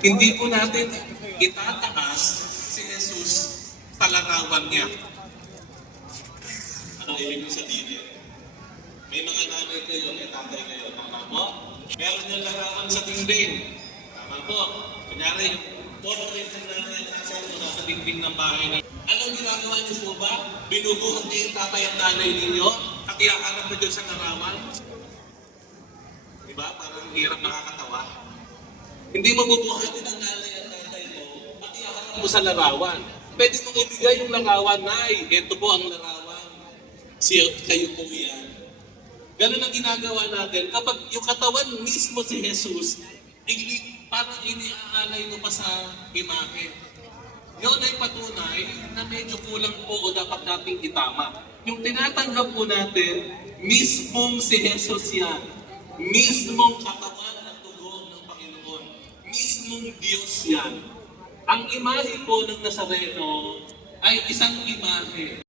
Hindi po natin itataas si Jesus sa larawan niya. Ano ibig sabihin? May mga nanay kayo, may tatay kayo, tama po? Meron yung larawan sa dingding. Tama po. Kunyari, yung portrait ng nanay at tatay mo nasa dingding ng bahay niyo. Anong ginagawa niyo po ba? Binubuhat niyo yung tatay at nanay ninyo at iaharap mo dyan sa larawan. Diba? Parang hirap nakakatawa. Hindi mo bubuhatin ang nanay at tatay mo at iaharap mo sa larawan. Pwede mong ibigay yung larawan, Nay. Ito po ang larawan. Kayo po yan. Ganun ang ginagawa natin. Kapag yung katawan mismo si Jesus, parang iniaalay mo pa sa imahe. Yun ay patunay na medyo kulang po o dapat nating itama. Yung tinatanggap po natin, mismong si Jesus yan. Mismong katawan at tugo ng Panginoon. Mismong Diyos yan. Ang imahe po ng Nazareno ay isang imahe.